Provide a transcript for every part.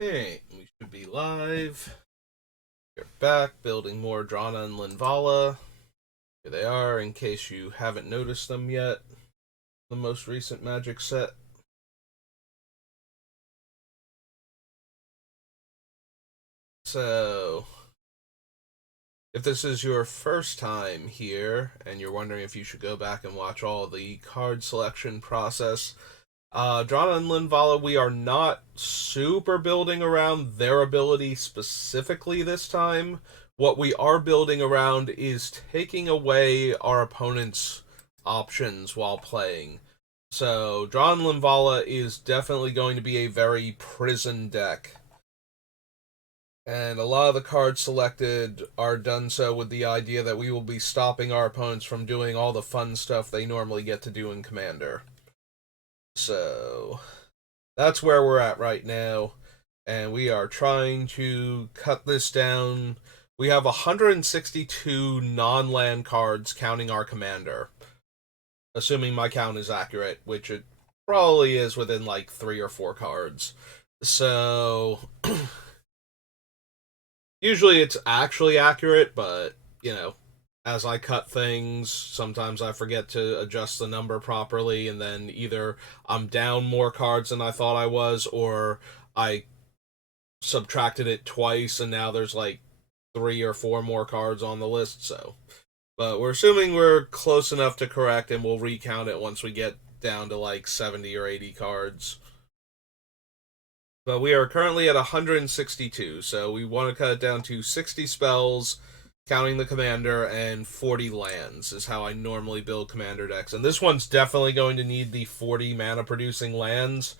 Hey, we should be live. We're back building more Drana and Linvala. Here they are, in case you haven't noticed them yet. The most recent Magic set. So, if this is your first time here and you're wondering if you should go back and watch all the card selection process, Drana and Linvala, we are not super building around their ability specifically this time. What we are building around is taking away our opponent's options while playing. So, Drana and Linvala is definitely going to be a very prison deck. And a lot of the cards selected are done so with the idea that we will be stopping our opponents from doing all the fun stuff they normally get to do in Commander. So, that's where we're at right now, and we are trying to cut this down. We have 162 non-land cards counting our commander, assuming my count is accurate, which it probably is within like 3 or 4 cards. So usually it's actually accurate, but as I cut things, sometimes I forget to adjust the number properly, and then either I'm down more cards than I thought I was, or I subtracted it twice, and now there's like 3 or 4 more cards on the list. So, but we're assuming we're close enough to correct, and we'll recount it once we get down to like 70 or 80 cards. But we are currently at 162, so we want to cut it down to 60 spells, counting the commander, and 40 lands is how I normally build commander decks. And this one's definitely going to need the 40 mana producing lands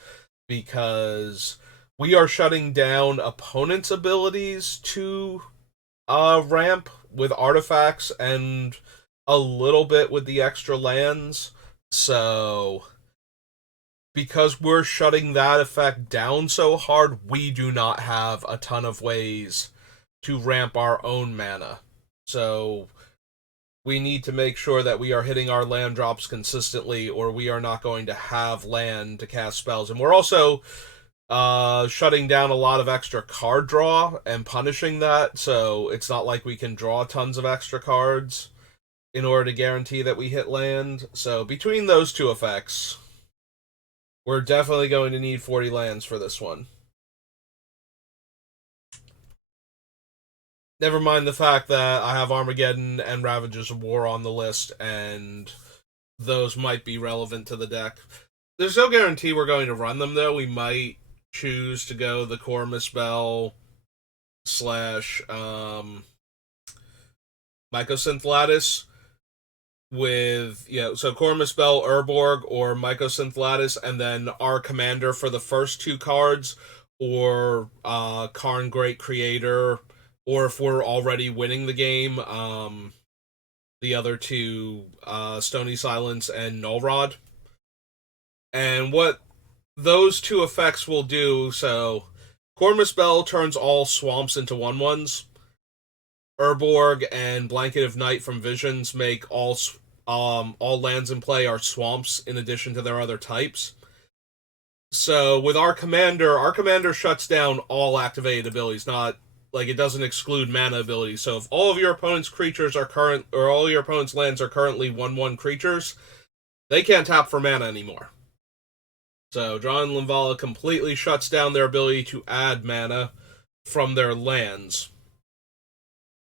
because we are shutting down opponents' abilities to ramp with artifacts and a little bit with the extra lands. So because we're shutting that effect down so hard, we do not have a ton of ways to ramp our own mana. So we need to make sure that we are hitting our land drops consistently, or we are not going to have land to cast spells. And we're also shutting down a lot of extra card draw and punishing that, so it's not like we can draw tons of extra cards in order to guarantee that we hit land. So between those two effects, we're definitely going to need 40 lands for this one. Never mind the fact that I have Armageddon and Ravages of War on the list, and those might be relevant to the deck. There's no guarantee we're going to run them, though. We might choose to go the Core Misspell slash Mycosynth Lattice with, so Core Misspell, Urborg, or Mycosynth Lattice, and then our commander for the first 2 cards, or Karn Great Creator, or if we're already winning the game, the other 2, Stony Silence and Null Rod. And what those 2 effects will do, so Core Misspell turns all swamps into 1/1s. Urborg and Blanket of Night from Visions make all lands in play are swamps in addition to their other types. So with our commander shuts down all activated abilities, not like it doesn't exclude mana abilities. So if all of your opponent's creatures are current, or all your opponent's lands are currently 1/1 creatures, they can't tap for mana anymore. So Drana and Linvala completely shuts down their ability to add mana from their lands.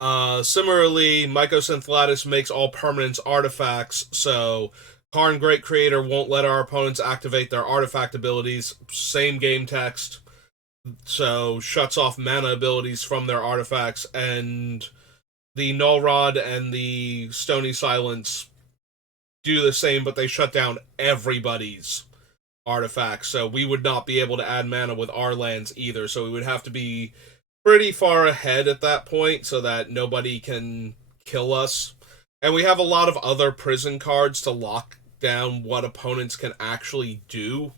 Similarly, Mycosynth Lattice makes all permanents artifacts, so Karn Great Creator won't let our opponents activate their artifact abilities. Same game text, so shuts off mana abilities from their artifacts, and the Null Rod and the Stony Silence do the same, but they shut down everybody's artifacts, so we would not be able to add mana with our lands either, so we would have to be pretty far ahead at that point so that nobody can kill us. And we have a lot of other prison cards to lock down what opponents can actually do.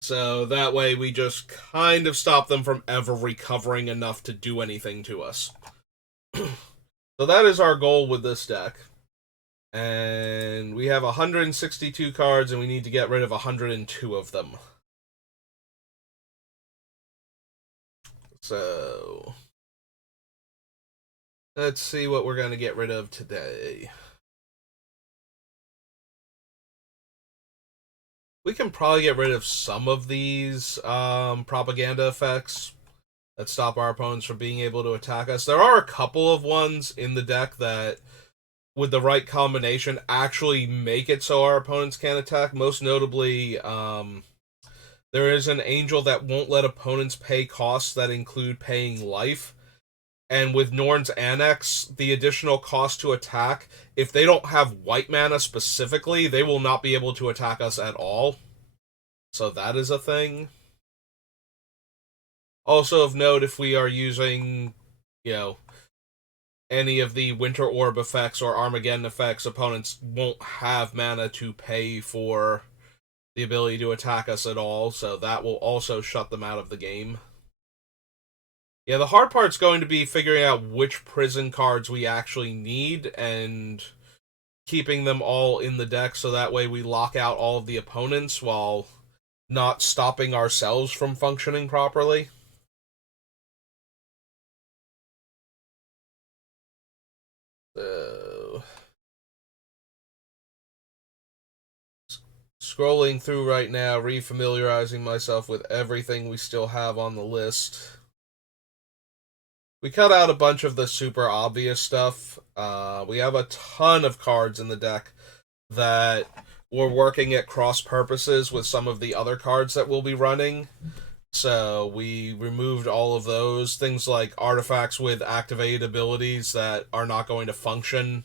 So that way we just kind of stop them from ever recovering enough to do anything to us. So that is our goal with this deck. And we have 162 cards, and we need to get rid of 102 of them. So, let's see what we're going to get rid of today. We can probably get rid of some of these propaganda effects that stop our opponents from being able to attack us. There are a couple of ones in the deck that, with the right combination, actually make it so our opponents can't attack. Most notably, there is an angel that won't let opponents pay costs that include paying life. And with Norn's Annex, the additional cost to attack, if they don't have white mana specifically, they will not be able to attack us at all. So that is a thing. Also of note, if we are using, you know, any of the Winter Orb effects or Armageddon effects, opponents won't have mana to pay for the ability to attack us at all, so that will also shut them out of the game. Yeah, the hard part's going to be figuring out which prison cards we actually need and keeping them all in the deck so that way we lock out all of the opponents while not stopping ourselves from functioning properly. So, scrolling through right now, refamiliarizing myself with everything we still have on the list. We cut out a bunch of the super obvious stuff. We have a ton of cards in the deck that we're working at cross purposes with some of the other cards that we'll be running. So we removed all of those. Things like artifacts with activated abilities that are not going to function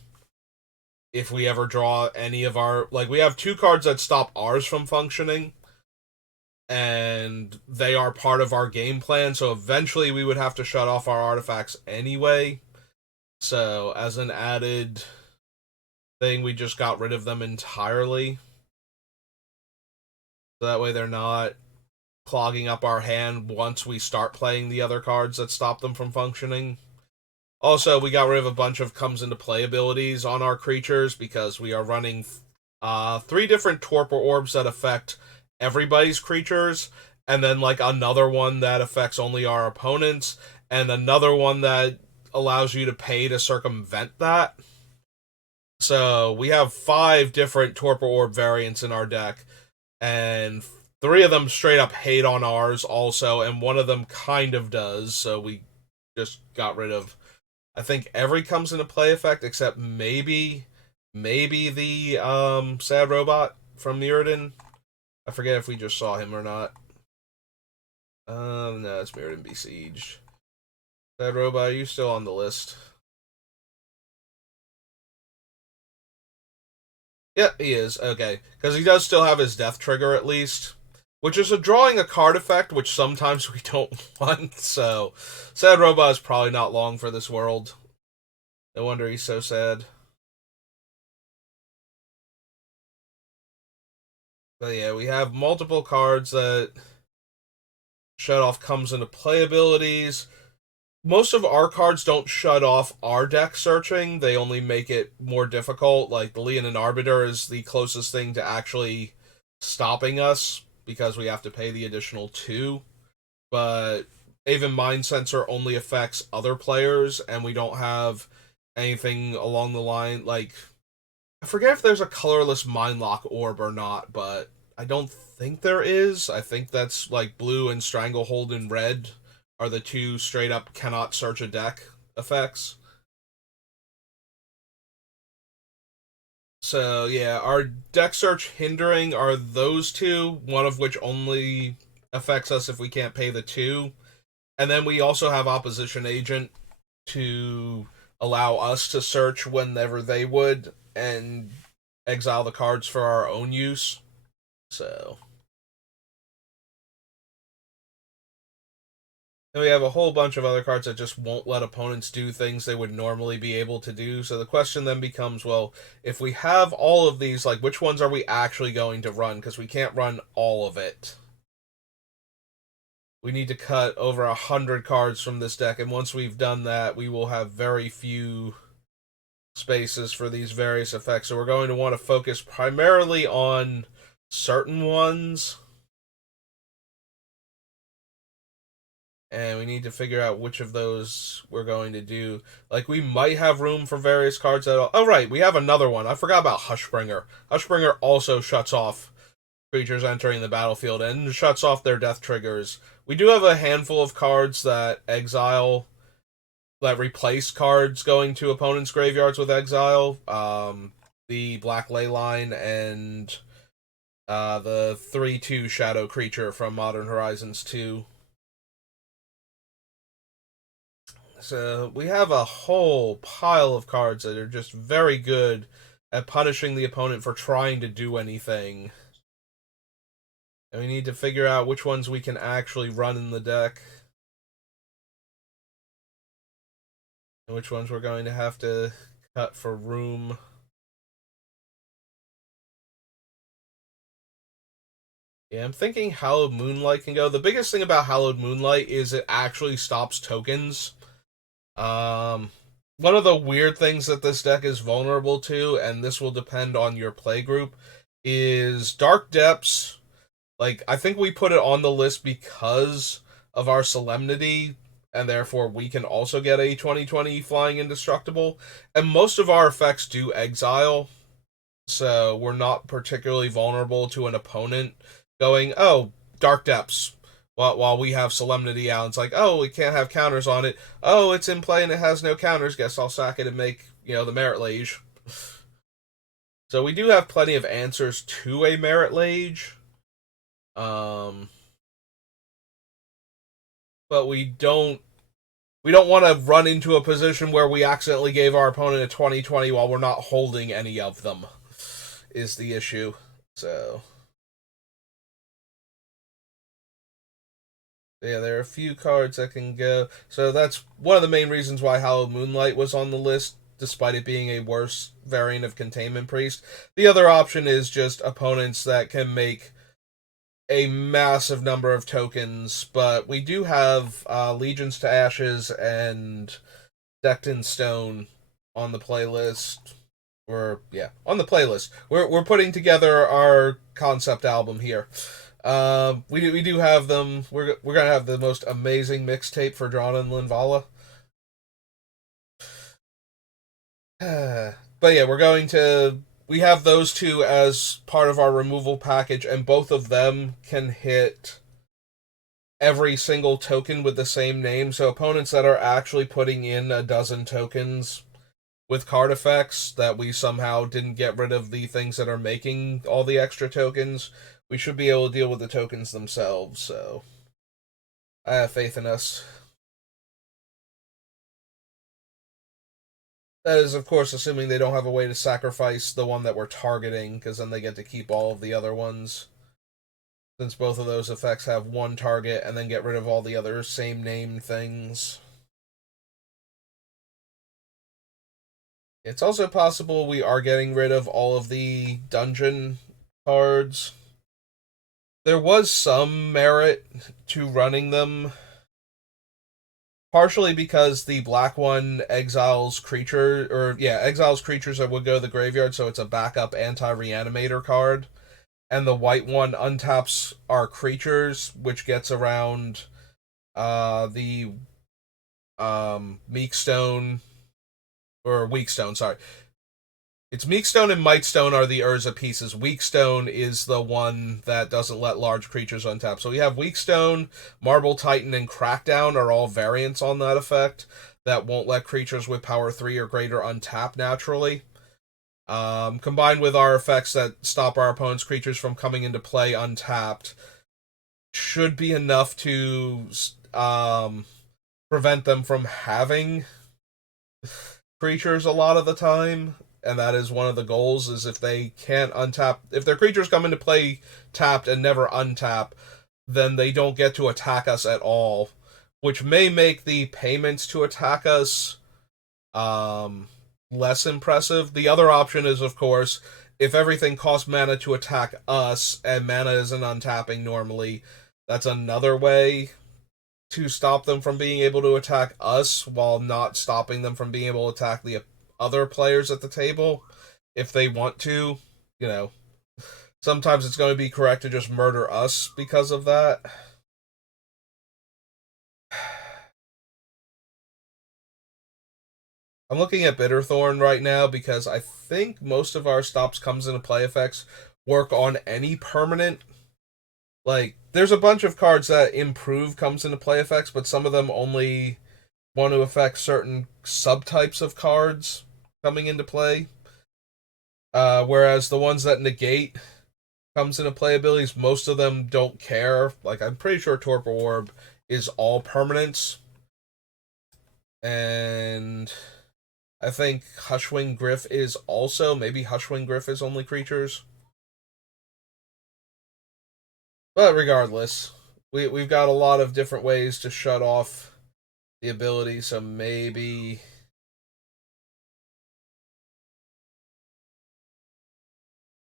if we ever draw any of our... Like, we have 2 cards that stop ours from functioning, and they are part of our game plan, so eventually we would have to shut off our artifacts anyway. So, as an added thing, we just got rid of them entirely. So that way they're not clogging up our hand once we start playing the other cards that stop them from functioning. Also, we got rid of a bunch of comes into play abilities on our creatures because we are running 3 different torpor orbs that affect everybody's creatures, and then like another one that affects only our opponents, and another one that allows you to pay to circumvent that. So we have 5 different torpor orb variants in our deck, and 3 of them straight up hate on ours also, and one of them kind of does, so we just got rid of, I think, every comes into play effect except maybe the sad robot from Mirrodin. I forget if we just saw him or not. No, it's Mirrodin Besieged. Sad robot, are you still on the list? Yep, he is. Okay. Because he does still have his death trigger at least. Which is a drawing a card effect, which sometimes we don't want. So, sad robot is probably not long for this world. No wonder he's so sad. But yeah, we have multiple cards that shut off comes into play abilities. Most of our cards don't shut off our deck searching, they only make it more difficult. Like the Leonin Arbiter is the closest thing to actually stopping us because we have to pay the additional 2. But even Mind Sensor only affects other players, and we don't have anything along the line. Like, I forget if there's a colorless Mindlock orb or not, but I don't think there is. I think that's like blue and Stranglehold in red are the 2 straight up cannot search a deck effects. So yeah, our deck search hindering are those 2, one of which only affects us if we can't pay the 2. And then we also have Opposition Agent to allow us to search whenever they would and exile the cards for our own use. So, and we have a whole bunch of other cards that just won't let opponents do things they would normally be able to do. So the question then becomes, well, if we have all of these, like, which ones are we actually going to run? Because we can't run all of it. We need to cut over 100 cards from this deck, and once we've done that, we will have very few spaces for these various effects. So we're going to want to focus primarily on certain ones. And we need to figure out which of those we're going to do. Like, we might have room for various cards that. Oh, right, we have another one. I forgot about Hushbringer. Hushbringer also shuts off creatures entering the battlefield and shuts off their death triggers. We do have a handful of cards that exile, that replace cards going to opponents' graveyards with exile. The Black Leyline and the 3/2 Shadow Creature from Modern Horizons 2. So we have a whole pile of cards that are just very good at punishing the opponent for trying to do anything. And we need to figure out which ones we can actually run in the deck. And which ones we're going to have to cut for room. Yeah, I'm thinking Hallowed Moonlight can go. The biggest thing about Hallowed Moonlight is it actually stops tokens. Um, One of the weird things that this deck is vulnerable to, and this will depend on your play group, is Dark Depths. Like, I think we put it on the list because of our Solemnity, and therefore we can also get a 2020 Flying Indestructible. And most of our effects do exile, so we're not particularly vulnerable to an opponent going, oh, Dark Depths, while we have Solemnity out. It's like, oh, we can't have counters on it. Oh, it's in play and it has no counters. Guess I'll sack it and make, the Merit Lage. So we do have plenty of answers to a Merit Lage. But we don't want to run into a position where we accidentally gave our opponent a 2020 while we're not holding any of them, is the issue. So yeah, there are a few cards that can go. So that's one of the main reasons why Hallowed Moonlight was on the list, despite it being a worse variant of Containment Priest. The other option is just opponents that can make a massive number of tokens, but we do have Legions to Ashes and Decked in Stone on the playlist. On the playlist. We're putting together our concept album here. We do have them. We're gonna have the most amazing mixtape for Drana and Linvala. But yeah, we have those two as part of our removal package, and both of them can hit every single token with the same name. So opponents that are actually putting in a dozen tokens with card effects that we somehow didn't get rid of the things that are making all the extra tokens, we should be able to deal with the tokens themselves. So I have faith in us. That is, of course, assuming they don't have a way to sacrifice the one that we're targeting, because then they get to keep all of the other ones. Since both of those effects have one target, and then get rid of all the other same name things. It's also possible we are getting rid of all of the dungeon cards. There was some merit to running them, partially because the black one exiles exiles creatures that would go to the graveyard, so it's a backup anti-reanimator card. And the white one untaps our creatures, which gets around the Meekstone, or Weakstone, sorry. It's Meekstone and Mightstone are the Urza pieces. Weakstone is the one that doesn't let large creatures untap. So we have Weakstone, Marble Titan, and Crackdown are all variants on that effect that won't let creatures with power 3 or greater untap naturally. Combined with our effects that stop our opponent's creatures from coming into play untapped, should be enough to prevent them from having creatures a lot of the time. And that is one of the goals, is if they can't untap, if their creatures come into play tapped and never untap, then they don't get to attack us at all, which may make the payments to attack us less impressive. The other option is, of course, if everything costs mana to attack us and mana isn't untapping normally, that's another way to stop them from being able to attack us while not stopping them from being able to attack the other players at the table if they want to. Sometimes it's going to be correct to just murder us because of that. I'm looking at Bitterthorn right now because I think most of our stops comes into play effects work on any permanent. Like, there's a bunch of cards that improve comes into play effects, but some of them only want to affect certain subtypes of cards coming into play. Whereas the ones that negate comes into play abilities, most of them don't care. Like, I'm pretty sure Torpor Orb is all permanents. And I think Hushwing Griff is also. Maybe Hushwing Griff is only creatures. But regardless, we've got a lot of different ways to shut off the ability, so maybe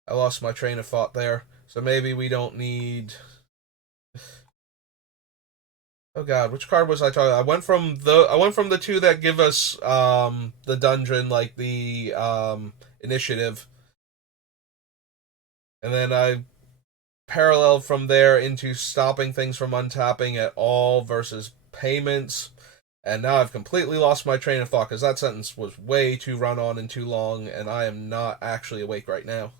I lost my train of thought there. So maybe we don't need. Oh God, which card was I talking? I went from the two that give us the dungeon, like the initiative, and then I paralleled from there into stopping things from untapping at all versus payments. And now I've completely lost my train of thought because that sentence was way too run on and too long, and I am not actually awake right now.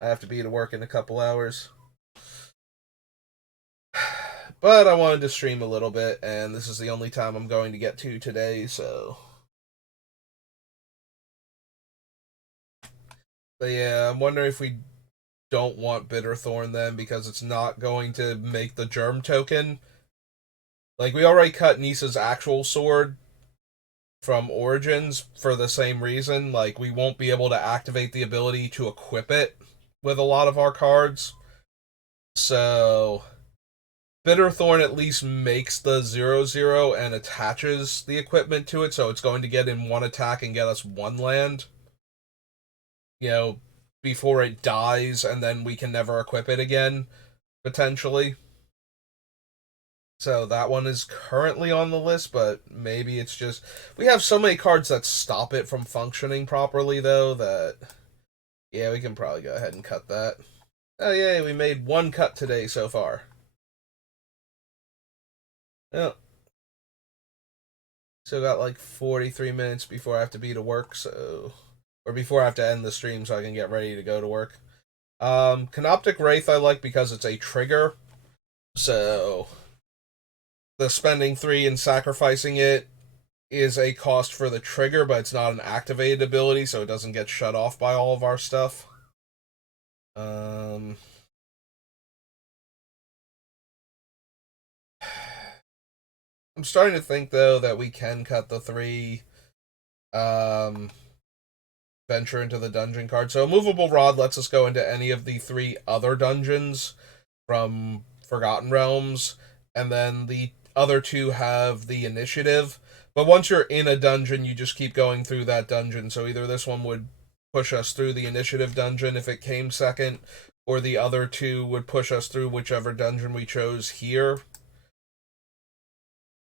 I have to be to work in a couple hours. But I wanted to stream a little bit, and this is the only time I'm going to get to today, so. But yeah, I'm wondering if we don't want Bitterthorn then, because it's not going to make the Germ token. Like, we already cut Nisa's actual sword from Origins for the same reason. Like, we won't be able to activate the ability to equip it with a lot of our cards. So, Bitterthorn at least makes the 0/0 and attaches the equipment to it, so it's going to get in one attack and get us one land. You know, before it dies, and then we can never equip it again, potentially. So that one is currently on the list, but maybe it's just. We have so many cards that stop it from functioning properly, though, that. Yeah, we can probably go ahead and cut that. Oh, yay, we made one cut today so far. Yeah. Still got like 43 minutes before I have to be to work, so. Or before I have to end the stream so I can get ready to go to work. Canoptic Wraith I like because it's a trigger. So. The spending 3 and sacrificing it is a cost for the trigger, but it's not an activated ability, so it doesn't get shut off by all of our stuff. Um. I'm starting to think though that we can cut the 3 um venture into the dungeon card. So a movable rod lets us go into any of the 3 other dungeons from Forgotten Realms, and then the other 2 have the initiative. But once you're in a dungeon, you just keep going through that dungeon. So either this one would push us through the initiative dungeon if it came second, or the other 2 would push us through whichever dungeon we chose here.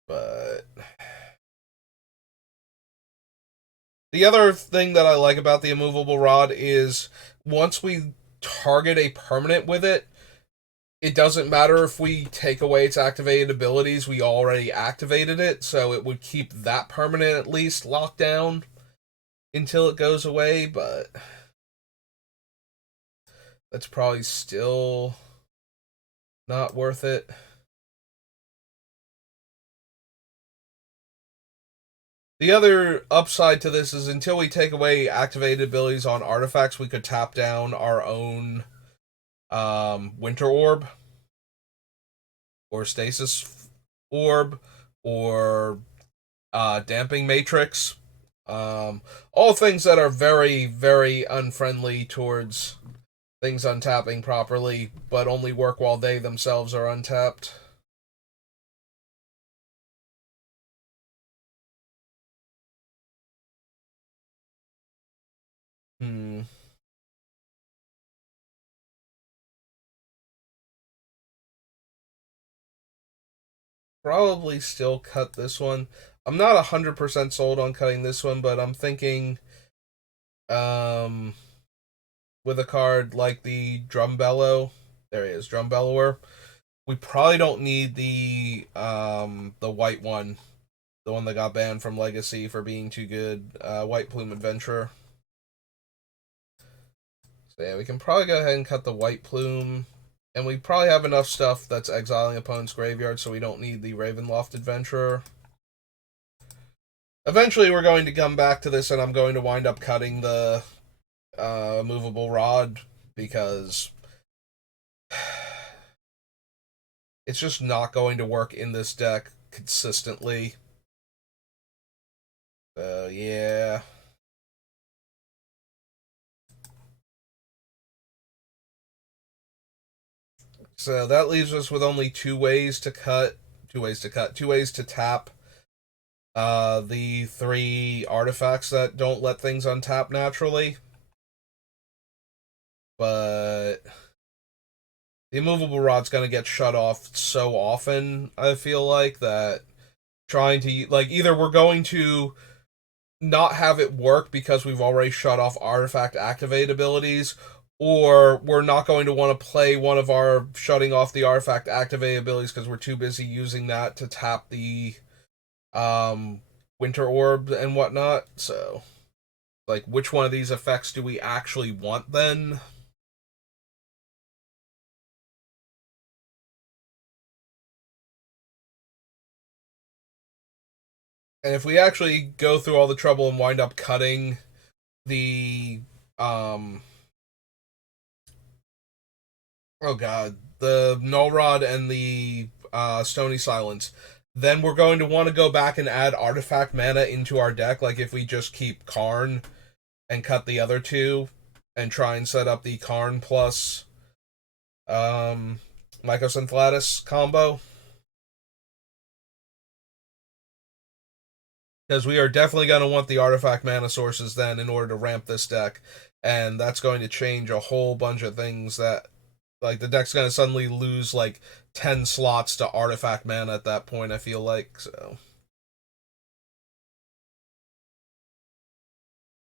But the other thing that I like about the immovable rod is once we target a permanent with it, it doesn't matter if we take away its activated abilities, we already activated it, so it would keep that permanent at least locked down until it goes away, but that's probably still not worth it. The other upside to this is until we take away activated abilities on artifacts, we could tap down our own Winter Orb or Stasis Orb or Damping Matrix. All things that are very, very unfriendly towards things untapping properly, but only work while they themselves are untapped. Hmm. Probably still cut this one. I'm not 100% sold on cutting this one, but I'm thinking um, with a card like the Drum Bellow, there he is, Drum Bellower, we probably don't need the white one The one that got banned from Legacy for being too good. White Plume Adventurer. So yeah, we can probably go ahead and cut the White Plume. And we probably have enough stuff that's exiling opponent's graveyard, so we don't need the Ravenloft Adventurer. Eventually, we're going to come back to this, and I'm going to wind up cutting the movable rod, because it's just not going to work in this deck consistently. So, yeah. So that leaves us with only two ways to tap the three artifacts that don't let things untap naturally. But the immovable rod's going to get shut off so often, I feel like, that trying to, like, either we're going to not have it work because we've already shut off artifact activate abilities, or we're not going to want to play one of our shutting off the artifact activate abilities because we're too busy using that to tap the winter orb and whatnot. So, like, which one of these effects do we actually want then? And if we actually go through all the trouble and wind up cutting the um oh god, the null rod and the stony silence, then we're going to want to go back and add artifact mana into our deck, like if we just keep Karn and cut the other two and try and set up the Karn plus Mycosynthelatus combo. Because we are definitely going to want the artifact mana sources then in order to ramp this deck, and that's going to change a whole bunch of things. That, like, the deck's going to suddenly lose like 10 slots to artifact mana at that point, I feel like. So,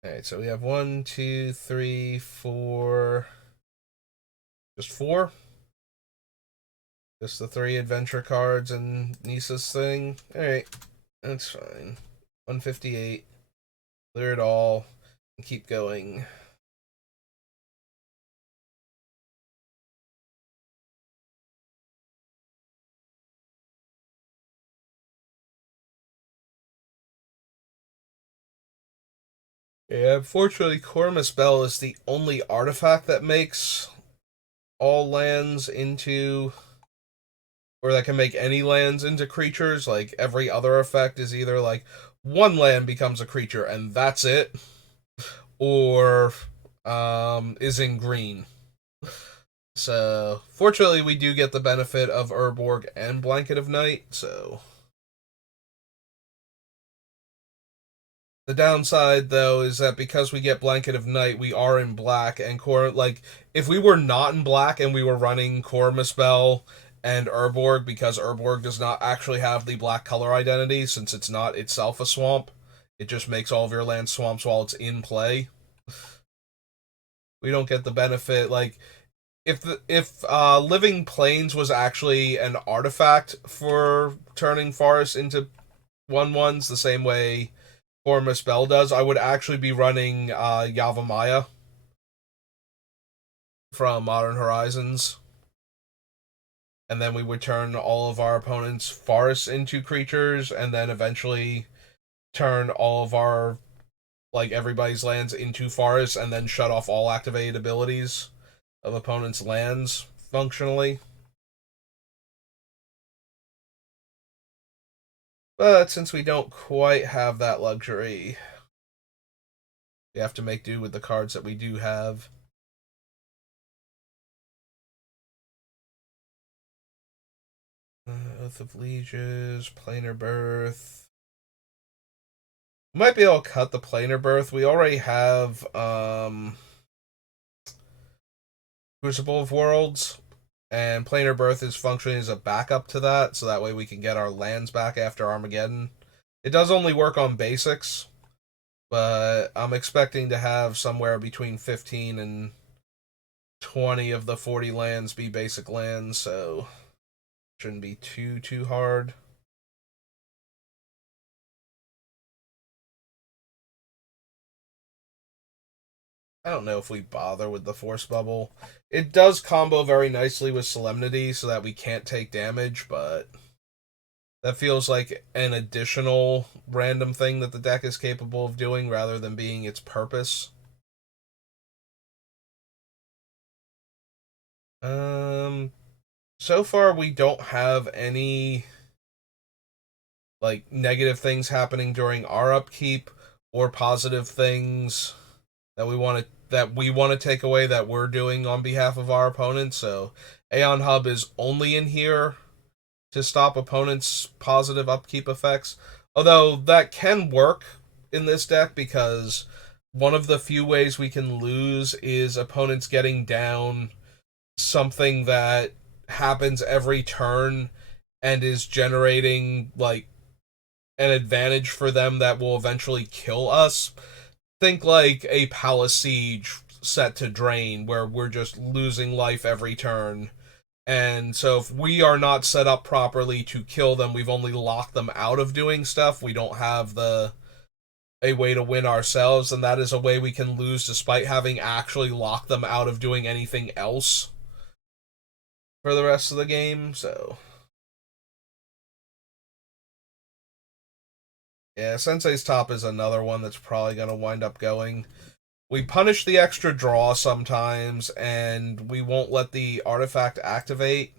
alright, so we have one, two, three, four, just four. Just the three adventure cards and Nisa's thing. Alright, that's fine. 158. Clear it all and keep going. Yeah, unfortunately, Cormus Bell is the only artifact that makes all lands into, or that can make any lands into creatures. Like, every other effect is either like one land becomes a creature and that's it, or is in green. So, fortunately, we do get the benefit of Urborg and Blanket of Night, so. The downside, though, is that because we get Blanket of Night, we are in black, and like, if we were not in black and we were running Cormuspell and Urborg, because Urborg does not actually have the black color identity, since it's not itself a swamp, it just makes all of your land swamps while it's in play. We don't get the benefit, like, if Living Plains was actually an artifact for turning forests into 1/1s the same way Cormus Bell does, I would actually be running Yavimaya from Modern Horizons. And then we would turn all of our opponents' forests into creatures, and then eventually turn all of our, like, everybody's lands into forests, and then shut off all activated abilities of opponents' lands functionally. But since we don't quite have that luxury, we have to make do with the cards that we do have. Oath of Lieges, Planar Birth. We might be able to cut the Planar Birth. We already have Crucible of Worlds, and Planar Birth is functioning as a backup to that, so that way we can get our lands back after Armageddon. It does only work on basics, but I'm expecting to have somewhere between 15 and 20 of the 40 lands be basic lands, so shouldn't be too hard. I don't know if we bother with the Force Bubble. It does combo very nicely with Solemnity so that we can't take damage, but that feels like an additional random thing that the deck is capable of doing rather than being its purpose. Um, so far we don't have any like negative things happening during our upkeep or positive things that we want to take away that we're doing on behalf of our opponents. So Aeon Hub is only in here to stop opponents' positive upkeep effects. Although that can work in this deck because one of the few ways we can lose is opponents getting down something that happens every turn and is generating like an advantage for them that will eventually kill us. Think like a Palace Siege set to drain where we're just losing life every turn. And so if we are not set up properly to kill them, we've only locked them out of doing stuff. We don't have the a way to win ourselves, and that is a way we can lose despite having actually locked them out of doing anything else for the rest of the game. So yeah, Sensei's Top is another one that's probably going to wind up going. We punish the extra draw sometimes, and we won't let the artifact activate.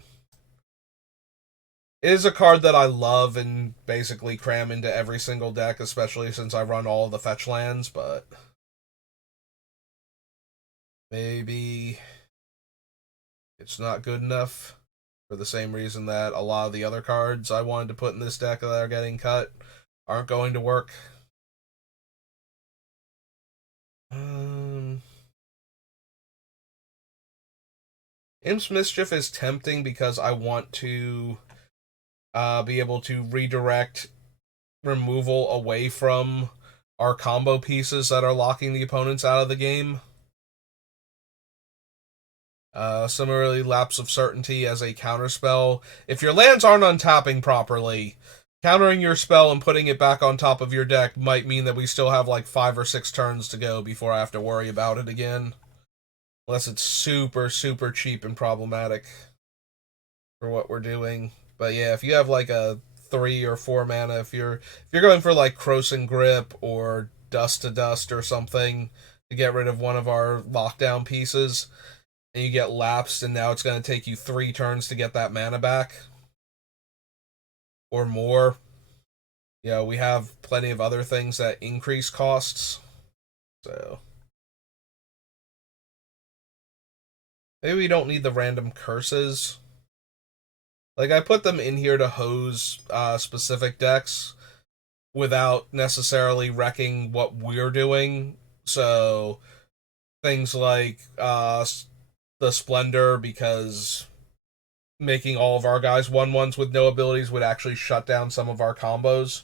It is a card that I love and basically cram into every single deck, especially since I run all of the fetch lands, but maybe it's not good enough for the same reason that a lot of the other cards I wanted to put in this deck that are getting cut aren't going to work. Imp's Mischief is tempting because I want to be able to redirect removal away from our combo pieces that are locking the opponents out of the game. Similarly, Lapse of Certainty as a counterspell. If your lands aren't untapping properly, countering your spell and putting it back on top of your deck might mean that we still have like 5 or 6 turns to go before I have to worry about it again. Unless it's super, super cheap and problematic for what we're doing. But yeah, if you have like a 3 or 4 mana, if you're going for like Croson Grip or Dust to Dust or something to get rid of one of our lockdown pieces, and you get lapsed, and now it's going to take you 3 turns to get that mana back or more. We have plenty of other things that increase costs. So maybe we don't need the random curses. Like, I put them in here to hose specific decks without necessarily wrecking what we're doing. So things like the Splendor, because making all of our guys 1/1s with no abilities would actually shut down some of our combos.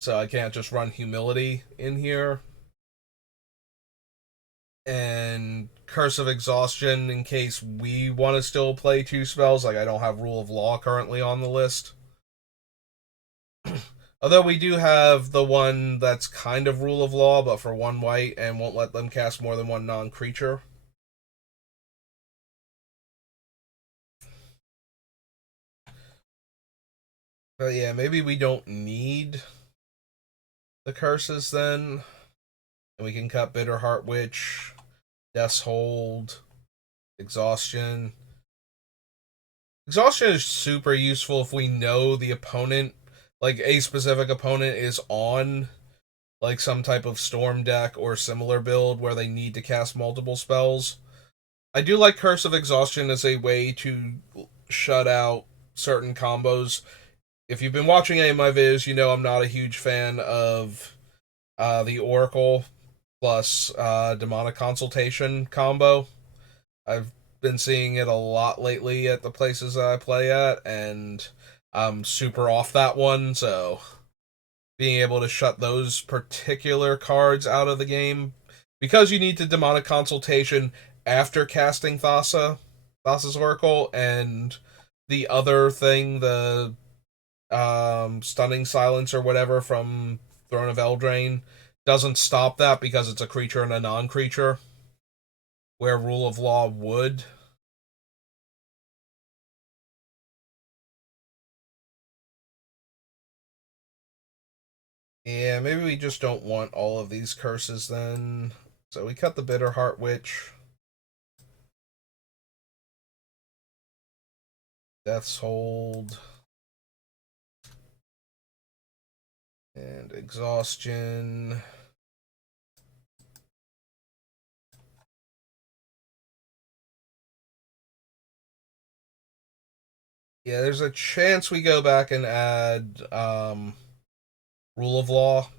So I can't just run Humility in here. And Curse of Exhaustion in case we want to still play 2 spells. Like, I don't have Rule of Law currently on the list. Although we do have the one that's kind of Rule of Law, but for 1 white and won't let them cast more than 1 non-creature. But yeah, maybe we don't need the curses then. And we can cut Bitter Heart Witch, Death's Hold, Exhaustion. Exhaustion is super useful if we know the opponent, like a specific opponent, is on like some type of storm deck or similar build where they need to cast multiple spells. I do like Curse of Exhaustion as a way to shut out certain combos. If you've been watching any of my videos, you know I'm not a huge fan of the Oracle plus Demonic Consultation combo. I've been seeing it a lot lately at the places that I play at, and I'm super off that one, so being able to shut those particular cards out of the game, because you need to Demonic Consultation after casting Thassa's Oracle, and the other thing, the Stunning Silence or whatever from Throne of Eldraine, doesn't stop that because it's a creature and a non-creature, where Rule of Law would. Yeah, maybe we just don't want all of these curses then. So we cut the Bitterheart Witch. Death's Hold. And Exhaustion. Yeah, there's a chance we go back and add Rule of Law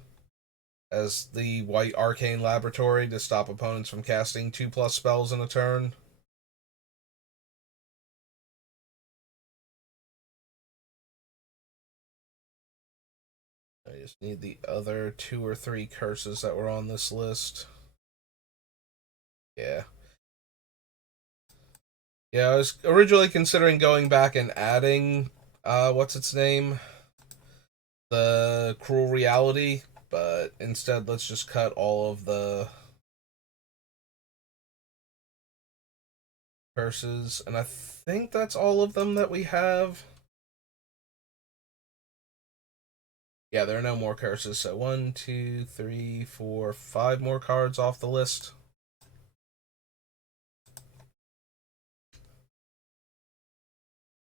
as the white arcane laboratory to stop opponents from casting 2+ spells in a turn. I just need the other 2 or 3 curses that were on this list. Yeah. Yeah, I was originally considering going back and adding, what's its name? The Cruel Reality, but instead let's just cut all of the curses, and I think that's all of them that we have. Yeah, there are no more curses, so 1, 2, 3, 4, 5 more cards off the list.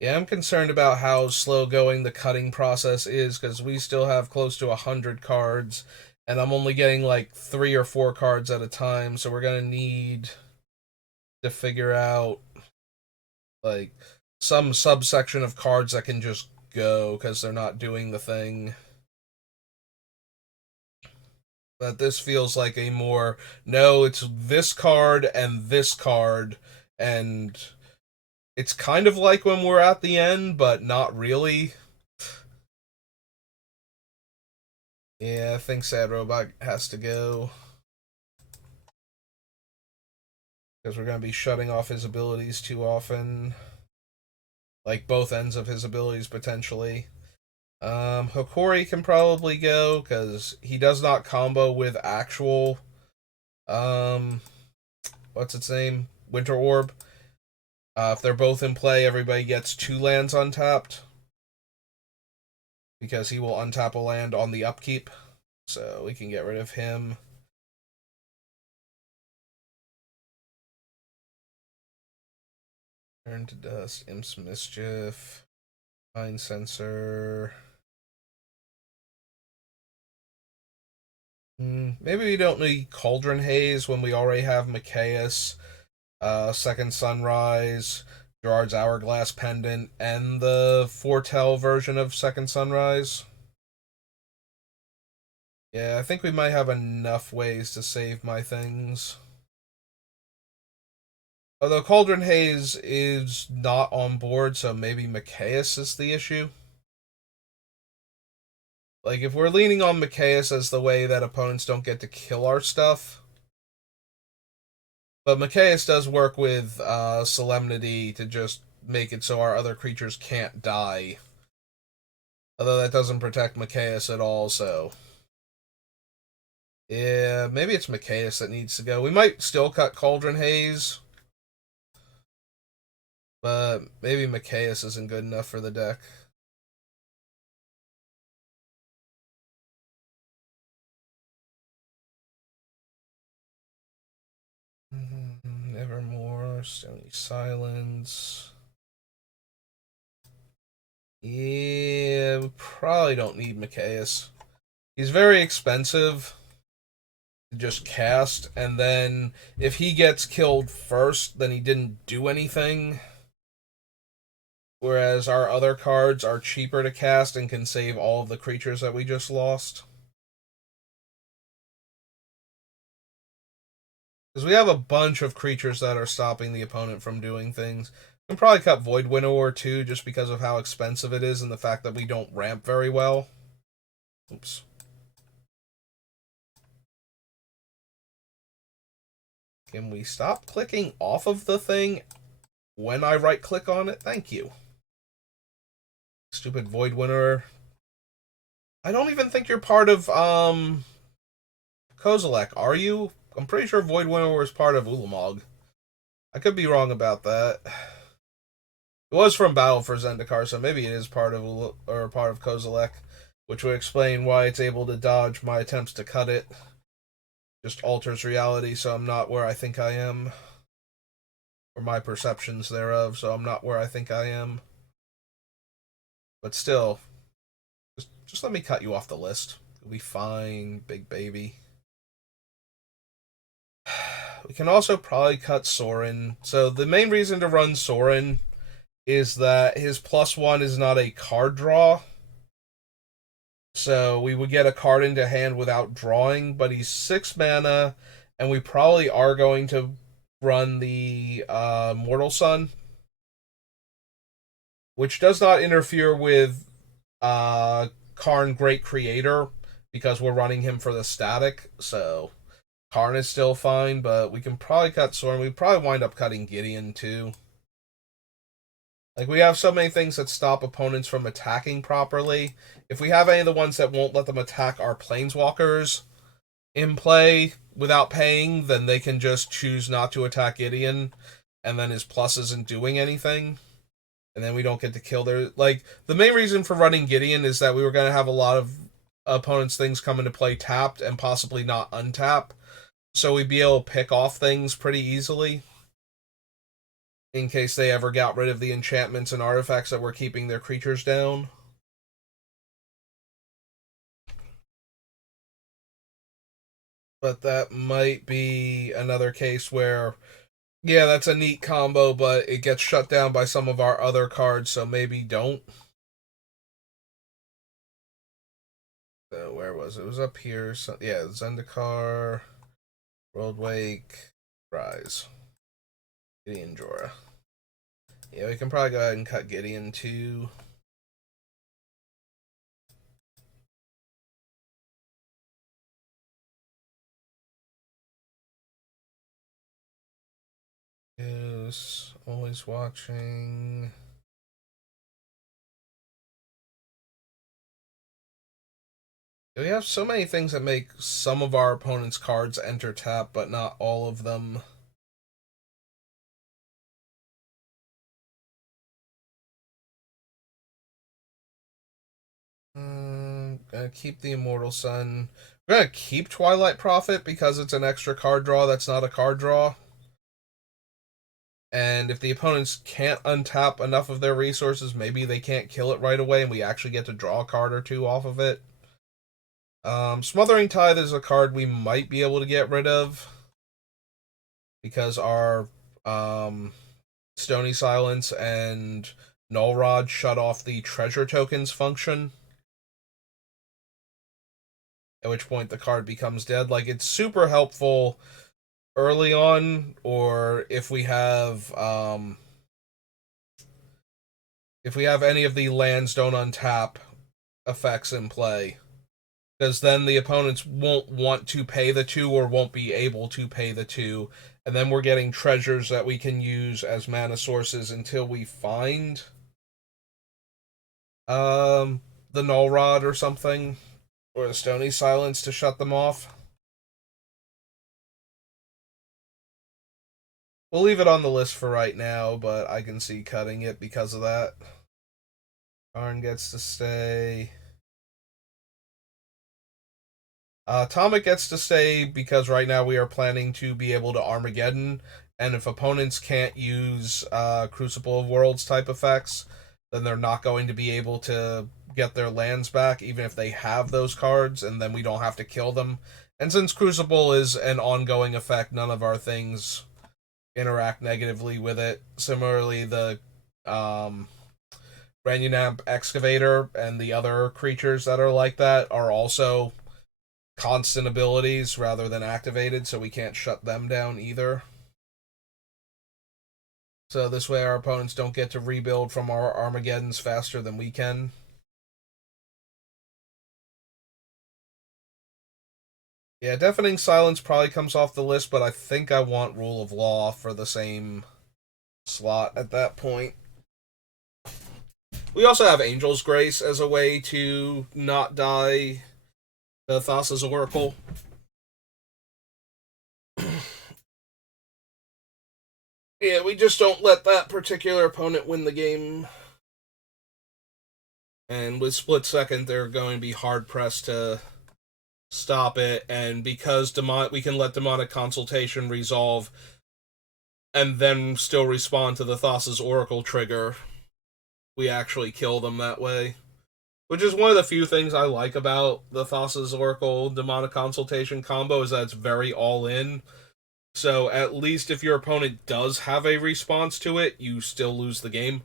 Yeah, I'm concerned about how slow going the cutting process is because we still have close to 100 cards, and I'm only getting like 3 or 4 cards at a time, so we're gonna need to figure out like some subsection of cards that can just go because they're not doing the thing. But this feels like a more no, it's this card and this card, and it's kind of like when we're at the end, but not really. Yeah, I think Sad Robot has to go because we're going to be shutting off his abilities too often. Like both ends of his abilities potentially. Hokori can probably go because he does not combo with actual what's its name? Winter Orb. If they're both in play, everybody gets 2 lands untapped because he will untap a land on the upkeep. So we can get rid of him. Turn to Dust, Imp's Mischief, Mind Sensor. Maybe we don't need Cauldron Haze when we already have Mikaeus, Second Sunrise, Gerard's Hourglass Pendant, and the Foretell version of Second Sunrise. Yeah, I think we might have enough ways to save my things. Although Cauldron Haze is not on board, so maybe Mikaeus is the issue. Like, if we're leaning on Mikaeus as the way that opponents don't get to kill our stuff, but Mikaeus does work with Solemnity to just make it so our other creatures can't die. Although that doesn't protect Mikaeus at all, so. Yeah, maybe it's Mikaeus that needs to go. We might still cut Cauldron Haze, but maybe Mikaeus isn't good enough for the deck. Nevermore, Stony Silence. Yeah, we probably don't need Mikaeus. He's very expensive to just cast, and then if he gets killed first, then he didn't do anything. Whereas our other cards are cheaper to cast and can save all of the creatures that we just lost. Because we have a bunch of creatures that are stopping the opponent from doing things. We can probably cut Void Winnower too, just because of how expensive it is and the fact that we don't ramp very well. Oops. Can we stop clicking off of the thing when I right click on it? Thank you. Stupid Void Winnower. I don't even think you're part of Kozilek, are you? I'm pretty sure Void Winter was part of Ulamog. I could be wrong about that. It was from Battle for Zendikar, so maybe it is part of part of Kozilek, which would explain why it's able to dodge my attempts to cut it. Just alters reality, so I'm not where I think I am, or my perceptions thereof, so I'm not where I think I am. But still, just let me cut you off the list. You'll be fine, big baby. We can also probably cut Soren. So the main reason to run Soren is that his +1 is not a card draw. So we would get a card into hand without drawing, but he's 6 mana, and we probably are going to run the Mortal Sun, which does not interfere with Karn Great Creator, because we're running him for the static, so Karn is still fine, but we can probably cut Soren. We probably wind up cutting Gideon too. Like, we have so many things that stop opponents from attacking properly. If we have any of the ones that won't let them attack our planeswalkers in play without paying, then they can just choose not to attack Gideon, and then his plus isn't doing anything. And then we don't get to kill their... Like, the main reason for running Gideon is that we were going to have a lot of opponents' things come into play tapped and possibly not untap. So we'd be able to pick off things pretty easily, in case they ever got rid of the enchantments and artifacts that were keeping their creatures down. But that might be another case where, yeah, that's a neat combo, but it gets shut down by some of our other cards, so maybe don't. So where was it? It was up here. So, yeah, Zendikar, Worldwake, Rise. Gideon Jorah. Yeah, we can probably go ahead and cut Gideon too. Is always watching. We have so many things that make some of our opponent's cards enter tap, but not all of them. Gonna keep the Immortal Sun. We're gonna keep Twilight Prophet because it's an extra card draw that's not a card draw. And if the opponents can't untap enough of their resources, maybe they can't kill it right away and we actually get to draw a card or two off of it. Smothering Tithe is a card we might be able to get rid of, because our Stony Silence and Null Rod shut off the treasure tokens function, at which point the card becomes dead. Like, it's super helpful early on, or if we have any of the lands don't untap effects in play, because then the opponents won't want to pay the 2 or won't be able to pay the 2, and then we're getting treasures that we can use as mana sources until we find the Null Rod or something, or the Stony Silence to shut them off. We'll leave it on the list for right now, but I can see cutting it because of that. Karn gets to stay. Atomic gets to stay because right now we are planning to be able to Armageddon, and if opponents can't use Crucible of Worlds type effects, then they're not going to be able to get their lands back, even if they have those cards, and then we don't have to kill them. And since Crucible is an ongoing effect, none of our things interact negatively with it. Similarly, the Ranunamp Excavator and the other creatures that are like that are also constant abilities rather than activated, so we can't shut them down either. So this way our opponents don't get to rebuild from our Armageddons faster than we can. Yeah, Deafening Silence probably comes off the list, but I think I want Rule of Law for the same slot at that point. We also have Angel's Grace as a way to not die the Thassa's Oracle. Yeah, we just don't let that particular opponent win the game. And with split second, they're going to be hard pressed to stop it. And because we can let demonic consultation resolve and then still respond to the Thassa's Oracle trigger, we actually kill them that way. Which is one of the few things I like about the Thassa's Oracle demonic consultation combo, is that it's very all in. So at least if your opponent does have a response to it, you still lose the game.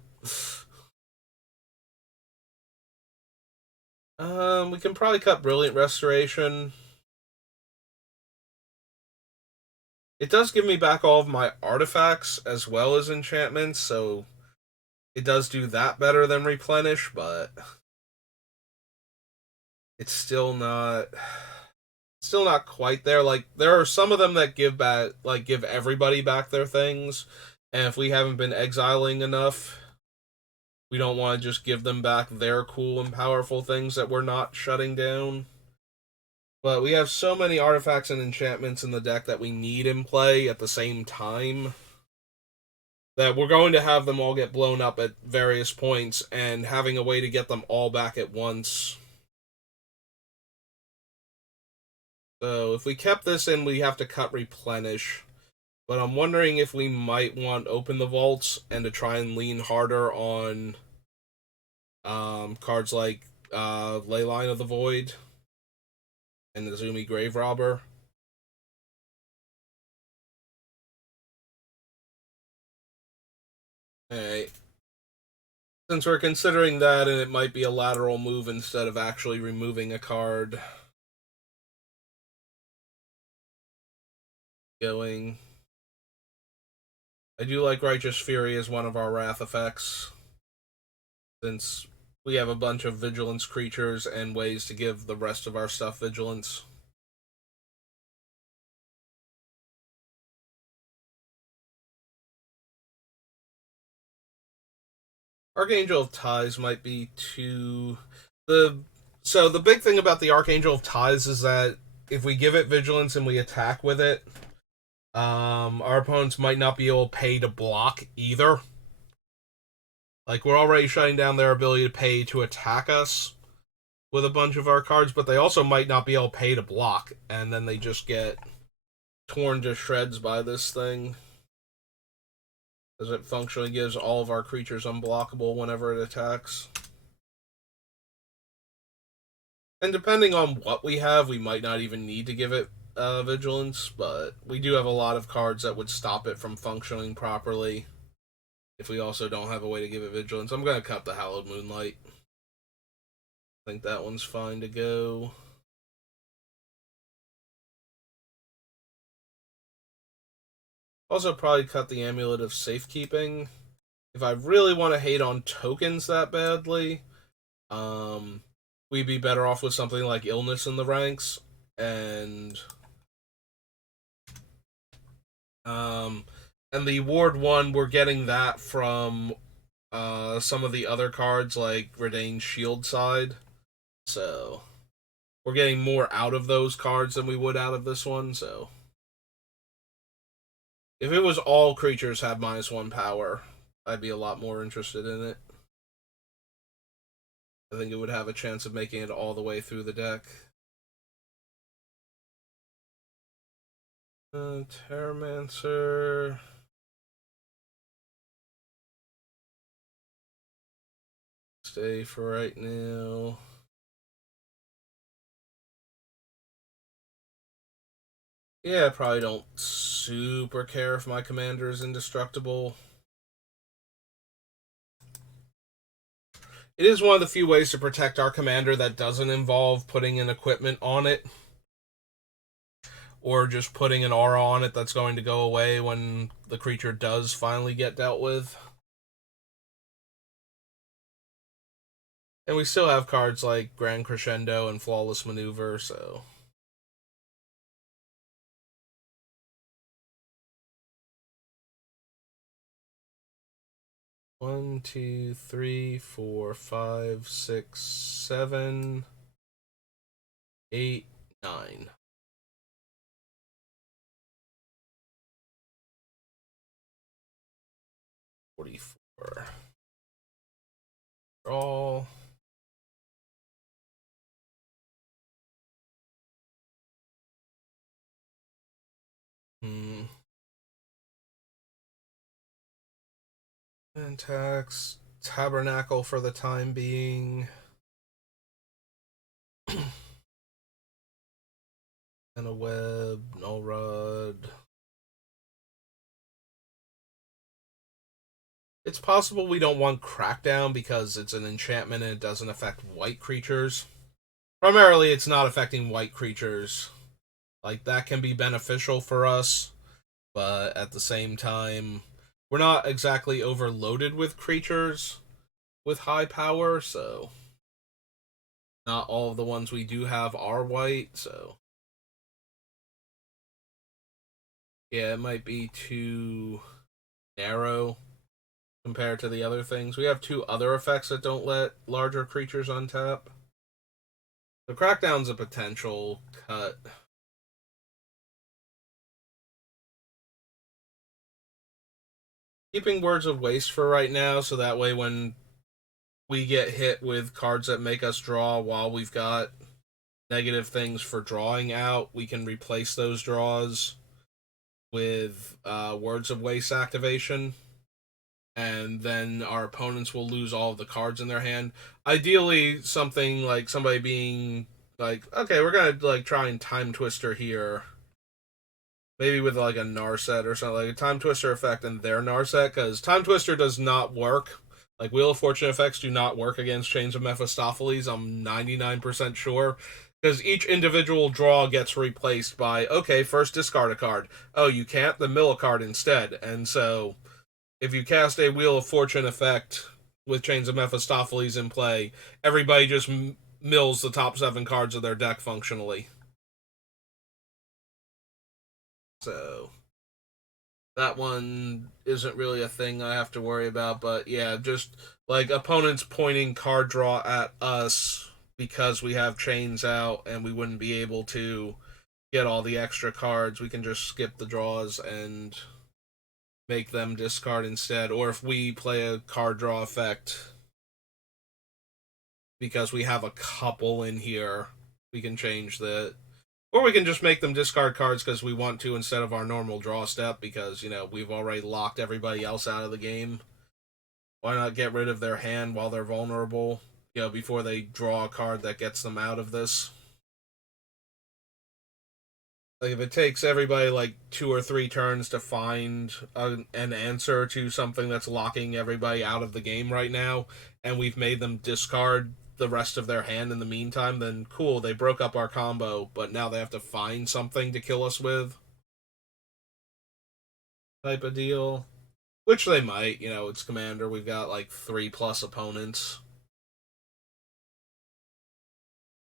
We can probably cut Brilliant Restoration. It does give me back all of my artifacts as well as enchantments, so it does do that better than Replenish, but it's still not quite there. Like, there are some of them that give everybody back their things, and if we haven't been exiling enough, we don't want to just give them back their cool and powerful things that we're not shutting down. But we have so many artifacts and enchantments in the deck that we need in play at the same time that we're going to have them all get blown up at various points, and having a way to get them all back at once. So if we kept this in, we have to cut Replenish. But I'm wondering if we might want Open the Vaults and to try and lean harder on cards like Leyline of the Void and the Zumi Grave Robber. Alright. Since we're considering that, and it might be a lateral move instead of actually removing a card. Going. I do like Righteous Fury as one of our Wrath effects, since we have a bunch of Vigilance creatures and ways to give the rest of our stuff Vigilance. Archangel of Ties might be too... So the big thing about the Archangel of Ties is that if we give it Vigilance and we attack with it, our opponents might not be able to pay to block either. Like, we're already shutting down their ability to pay to attack us with a bunch of our cards, but they also might not be able to pay to block, and then they just get torn to shreds by this thing, as it functionally gives all of our creatures unblockable whenever it attacks. And depending on what we have, we might not even need to give it Vigilance, but we do have a lot of cards that would stop it from functioning properly if we also don't have a way to give it Vigilance. I'm going to cut the Hallowed Moonlight. I think that one's fine to go. Also probably cut the Amulet of Safekeeping. If I really want to hate on tokens that badly, we'd be better off with something like Illness in the Ranks, and the Ward 1, we're getting that from some of the other cards like Redain's Shield Side. So we're getting more out of those cards than we would out of this one, so if it was all creatures have -1 power, I'd be a lot more interested in it. I think it would have a chance of making it all the way through the deck. Terramancer. Stay for right now. Yeah, I probably don't super care if my commander is indestructible. It is one of the few ways to protect our commander that doesn't involve putting an equipment on it, or just putting an aura on it that's going to go away when the creature does finally get dealt with. And we still have cards like Grand Crescendo and Flawless Maneuver, so... One, two, three, four, five, six, 7, 8, 9. 44. Draw. And tax. Tabernacle for the time being. And a web, no rod. It's possible we don't want Crackdown because it's an enchantment and it doesn't affect white creatures. Primarily, it's not affecting white creatures. Like, that can be beneficial for us, but at the same time, we're not exactly overloaded with creatures with high power, so not all of the ones we do have are white, so yeah, it might be too narrow compared to the other things. We have two other effects that don't let larger creatures untap. The Crackdown's a potential cut. Keeping Words of Waste for right now, so that way when we get hit with cards that make us draw while we've got negative things for drawing out, we can replace those draws with Words of Waste activation, and then our opponents will lose all of the cards in their hand. Ideally, something like somebody being like, okay, we're gonna like try and Time Twister here, maybe with like a Narset or something, like a Time Twister effect and their Narset, because Time Twister does not work. Like, Wheel of Fortune effects do not work against Chains of Mephistopheles, I'm 99% sure. Because each individual draw gets replaced by, okay, first discard a card. Oh, you can't? Then mill a card instead. And so, if you cast a Wheel of Fortune effect with Chains of Mephistopheles in play, everybody just mills the top 7 cards of their deck functionally. So, that one isn't really a thing I have to worry about, but yeah, just like opponents pointing card draw at us because we have chains out and we wouldn't be able to get all the extra cards, we can just skip the draws and make them discard instead. Or if we play a card draw effect because we have a couple in here, we can change that. Or we can just make them discard cards because we want to instead of our normal draw step because, you know, we've already locked everybody else out of the game. Why not get rid of their hand while they're vulnerable, you know, before they draw a card that gets them out of this? Like, if it takes everybody like 2 or 3 turns to find an answer to something that's locking everybody out of the game right now, and we've made them discard the rest of their hand in the meantime, then cool, they broke up our combo, but now they have to find something to kill us with, type of deal. Which they might, you know, it's Commander, we've got like 3+ opponents.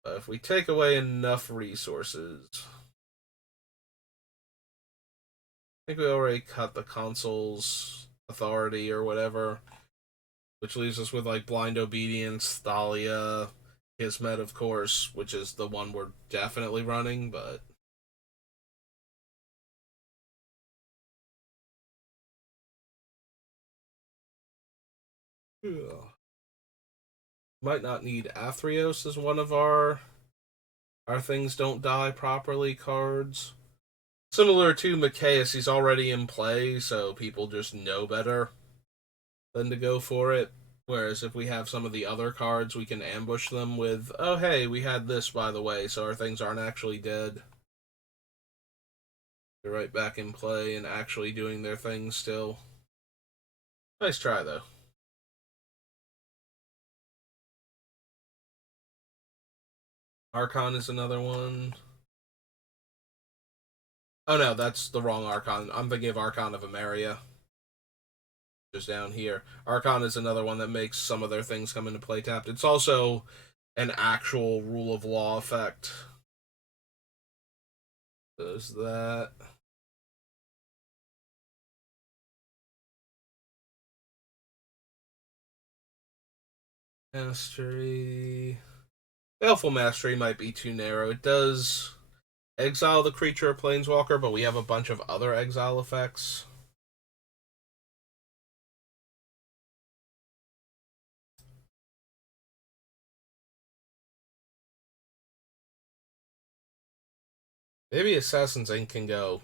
But if we take away enough resources, I think we already cut the console's authority or whatever, which leaves us with like Blind Obedience, Thalia, Kismet, of course, which is the one we're definitely running, but yeah. Might not need Athreos as one of our things don't die properly cards. Similar to Machias, he's already in play, so people just know better than to go for it. Whereas if we have some of the other cards, we can ambush them with, oh hey, we had this by the way, so our things aren't actually dead. They're right back in play and actually doing their thing still. Nice try though. Archon is another one. Oh no, that's the wrong Archon. I'm thinking of Archon of Emeria. Just down here. Archon is another one that makes some of their things come into play tapped. It's also an actual rule of law effect. Does that. Mastery. Baleful Mastery might be too narrow. It does exile the creature or planeswalker, but we have a bunch of other exile effects. Maybe Assassin's Ink can go.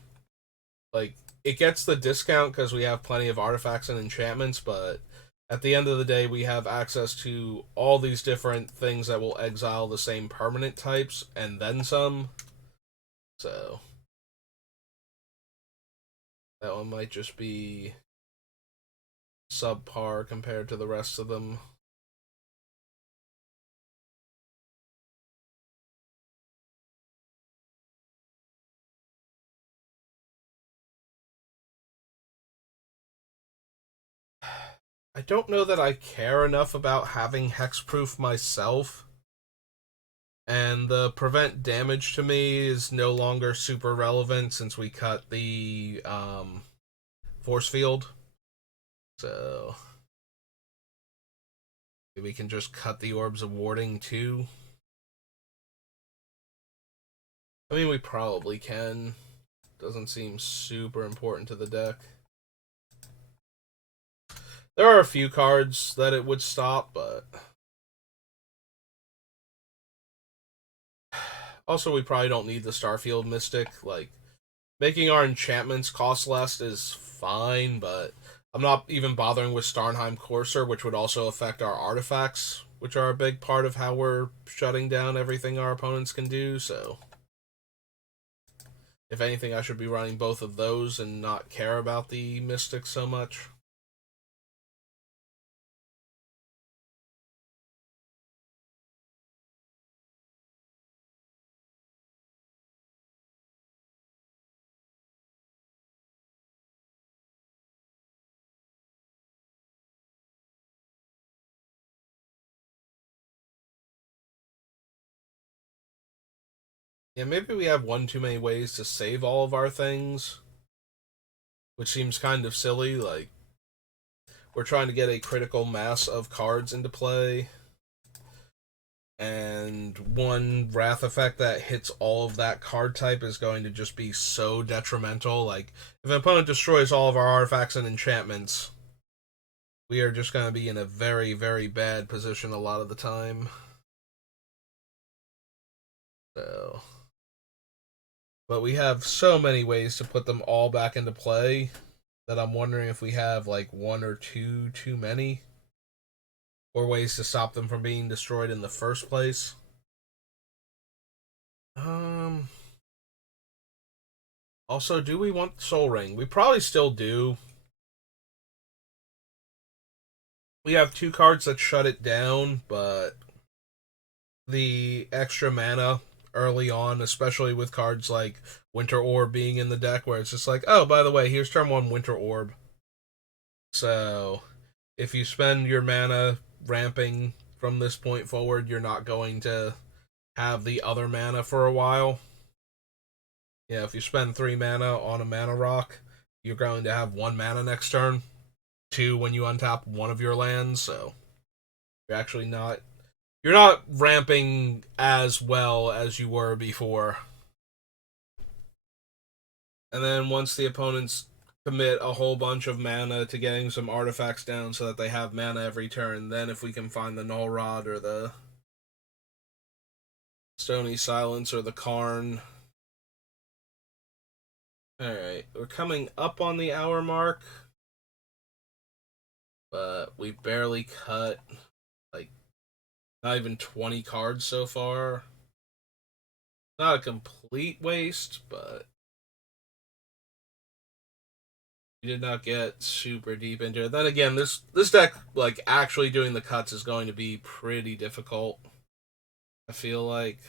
Like, it gets the discount because we have plenty of artifacts and enchantments, but at the end of the day, we have access to all these different things that will exile the same permanent types and then some. So, that one might just be subpar compared to the rest of them. I don't know that I care enough about having hexproof myself, and the prevent damage to me is no longer super relevant since we cut the force field. So maybe we can just cut the orbs of warding too. I mean, we probably can. Doesn't seem super important to the deck. There are a few cards that it would stop, but also we probably don't need the Starfield Mystic. Like, making our enchantments cost less is fine, but I'm not even bothering with Starnheim Courser, which would also affect our artifacts, which are a big part of how we're shutting down everything our opponents can do, so if anything, I should be running both of those and not care about the Mystic so much. Yeah, maybe we have one too many ways to save all of our things, which seems kind of silly. Like, we're trying to get a critical mass of cards into play, and one Wrath effect that hits all of that card type is going to just be so detrimental. Like, if an opponent destroys all of our artifacts and enchantments, we are just going to be in a very, very bad position a lot of the time. So, but we have so many ways to put them all back into play that I'm wondering if we have like one or two too many, or ways to stop them from being destroyed in the first place. Um. Also, do we want Soul Ring? We probably still do. We have two cards that shut it down, but the extra mana early on, especially with cards like Winter Orb being in the deck, where it's just like, oh, by the way, here's turn one Winter Orb. So if you spend your mana ramping from this point forward, you're not going to have the other mana for a while. Yeah, if you spend 3 mana on a mana rock, you're going to have 1 mana next turn. 2 when you untap one of your lands, so you're actually not you're not ramping as well as you were before. And then once the opponents commit a whole bunch of mana to getting some artifacts down so that they have mana every turn, then if we can find the Null Rod or the Stony Silence or the Karn. Alright, we're coming up on the hour mark, but we barely cut like not even 20 cards so far. Not a complete waste, but we did not get super deep into it. Then again, this deck, like, actually doing the cuts is going to be pretty difficult. I feel like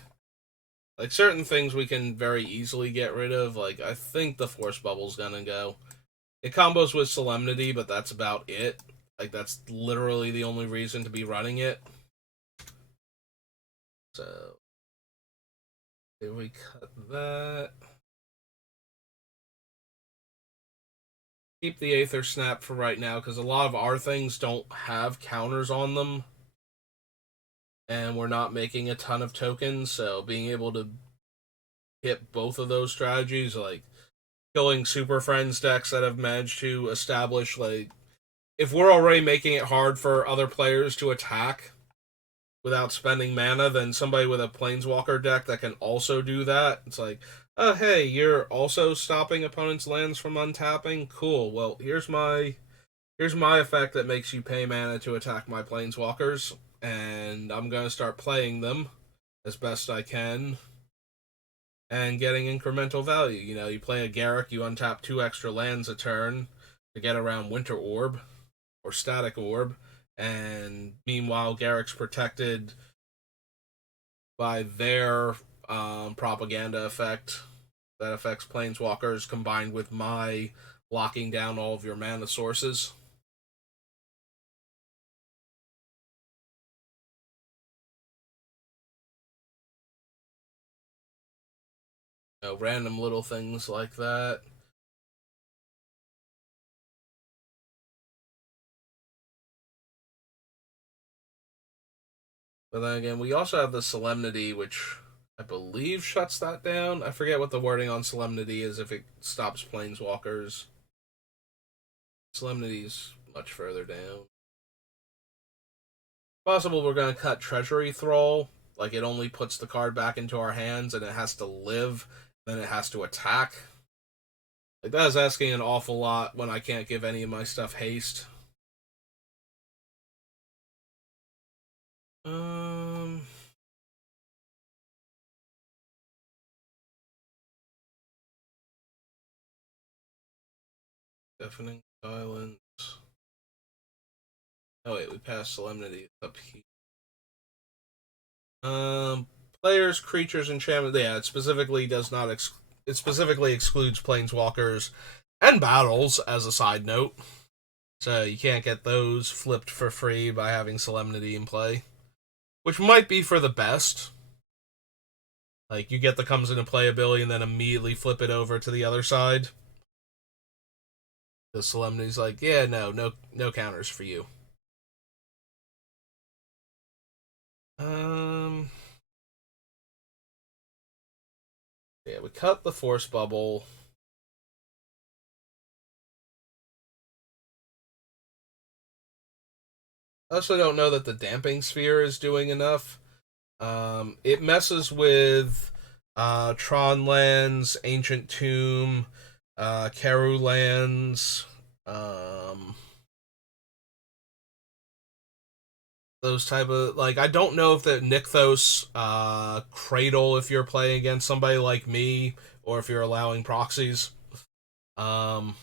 certain things we can very easily get rid of. Like, I think the Force Bubble's gonna go. It combos with Solemnity, but that's about it. Like, that's literally the only reason to be running it. So, did we cut that? Keep the Aether Snap for right now, because a lot of our things don't have counters on them. And we're not making a ton of tokens, so being able to hit both of those strategies, like killing Super Friends decks that have managed to establish, like, if we're already making it hard for other players to attack without spending mana, then somebody with a Planeswalker deck that can also do that, it's like, Oh, hey, you're also stopping opponents' lands from untapping? Cool. Well, here's my effect that makes you pay mana to attack my planeswalkers, and I'm gonna start playing them as best I can and getting incremental value. You play a Garruk, you untap 2 extra lands a turn to get around Winter Orb or Static Orb, and meanwhile Garruk's protected by their propaganda effect that affects planeswalkers combined with my locking down all of your mana sources. Random little things like that. But then again, we also have the Solemnity, which I believe shuts that down. I forget what the wording on Solemnity is if it stops planeswalkers. Solemnity's much further down. Possible we're going to cut Treasury Thrall. Like, it only puts the card back into our hands and it has to live, then it has to attack. Like, that is asking an awful lot when I can't give any of my stuff haste. Um, Deafening Silence. Oh wait, we passed Solemnity up here. Players, creatures, enchantment. Yeah, it specifically does not. It specifically excludes planeswalkers and battles. As a side note, so you can't get those flipped for free by having Solemnity in play, which might be for the best. Like you get the comes into play ability and then immediately flip it over to the other side. The Solemnity's like, yeah, no counters for you. Um, yeah, we cut the force bubble. I also don't know that the damping sphere is doing enough. It messes with Tron lands, Ancient Tomb, Karu lands, um, those type of like. I don't know if the Nykthos Cradle if you're playing against somebody like me or if you're allowing proxies. Um,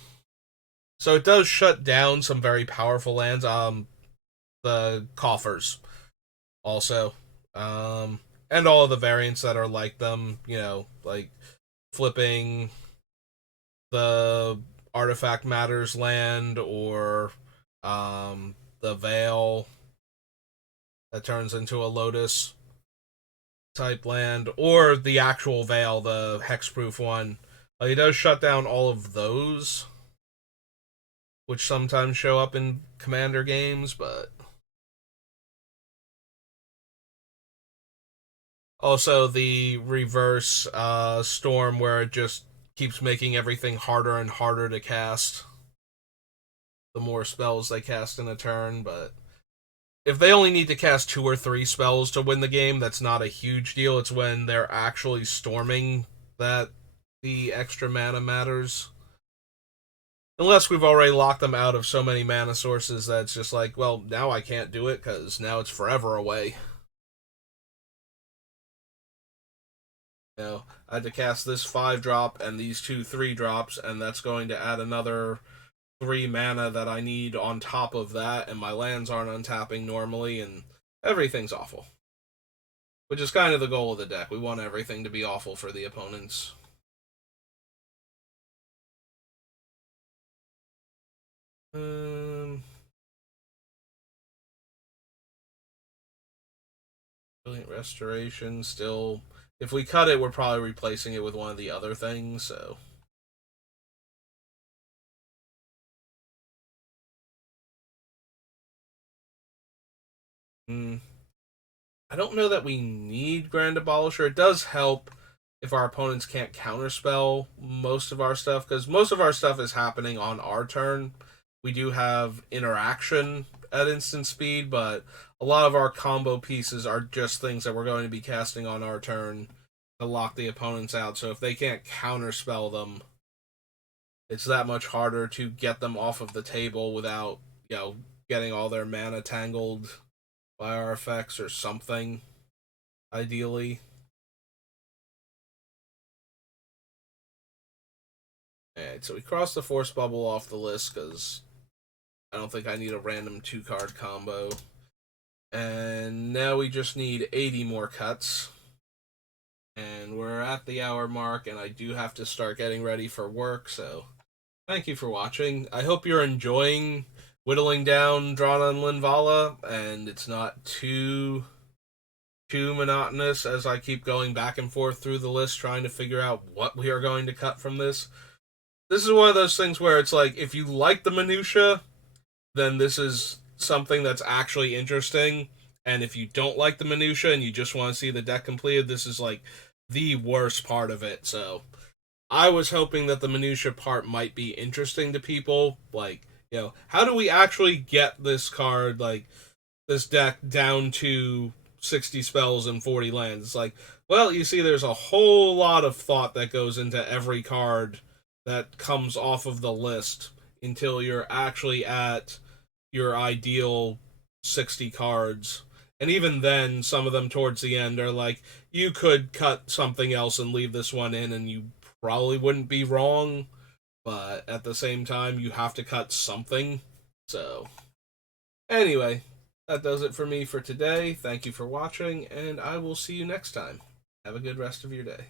so it does shut down some very powerful lands. The coffers also. And all of the variants that are like them, like flipping the Artifact Matters land or the Veil that turns into a Lotus type land, or the actual Veil, the hexproof one. It does shut down all of those, which sometimes show up in Commander games, but also the reverse storm where it just keeps making everything harder and harder to cast the more spells they cast in a turn. But if they only need to cast 2 or 3 spells to win the game, that's not a huge deal. It's when they're actually storming that the extra mana matters. Unless we've already locked them out of so many mana sources that it's just like, well, now I can't do it because now it's forever away. I had to cast this 5 drop and these 2 3 drops, and that's going to add another 3 mana that I need on top of that, and my lands aren't untapping normally, and everything's awful. Which is kind of the goal of the deck. We want everything to be awful for the opponents. Um, Brilliant Restoration still. If we cut it, we're probably replacing it with one of the other things. So, mm, I don't know that we need Grand Abolisher. It does help if our opponents can't counterspell most of our stuff, because most of our stuff is happening on our turn. We do have interaction at instant speed, but a lot of our combo pieces are just things that we're going to be casting on our turn to lock the opponents out. So if they can't counterspell them, it's that much harder to get them off of the table without, getting all their mana tangled by our effects or something, ideally. Alright, so we crossed the Force Bubble off the list because I don't think I need a random 2-card combo. And now we just need 80 more cuts. And we're at the hour mark, and I do have to start getting ready for work, so thank you for watching. I hope you're enjoying whittling down Drana and Linvala, and it's not too monotonous as I keep going back and forth through the list trying to figure out what we are going to cut from this. This is one of those things where it's like, if you like the minutia, then this is something that's actually interesting. And if you don't like the minutia and you just want to see the deck completed, this is like the worst part of it. So I was hoping that the minutia part might be interesting to people. Like, how do we actually get this card, like this deck, down to 60 spells and 40 lands? It's like, well, you see, there's a whole lot of thought that goes into every card that comes off of the list until you're actually at your ideal 60 cards. And even then, some of them towards the end are like, you could cut something else and leave this one in, and you probably wouldn't be wrong. But at the same time, you have to cut something. So, anyway, that does it for me for today. Thank you for watching, and I will see you next time. Have a good rest of your day.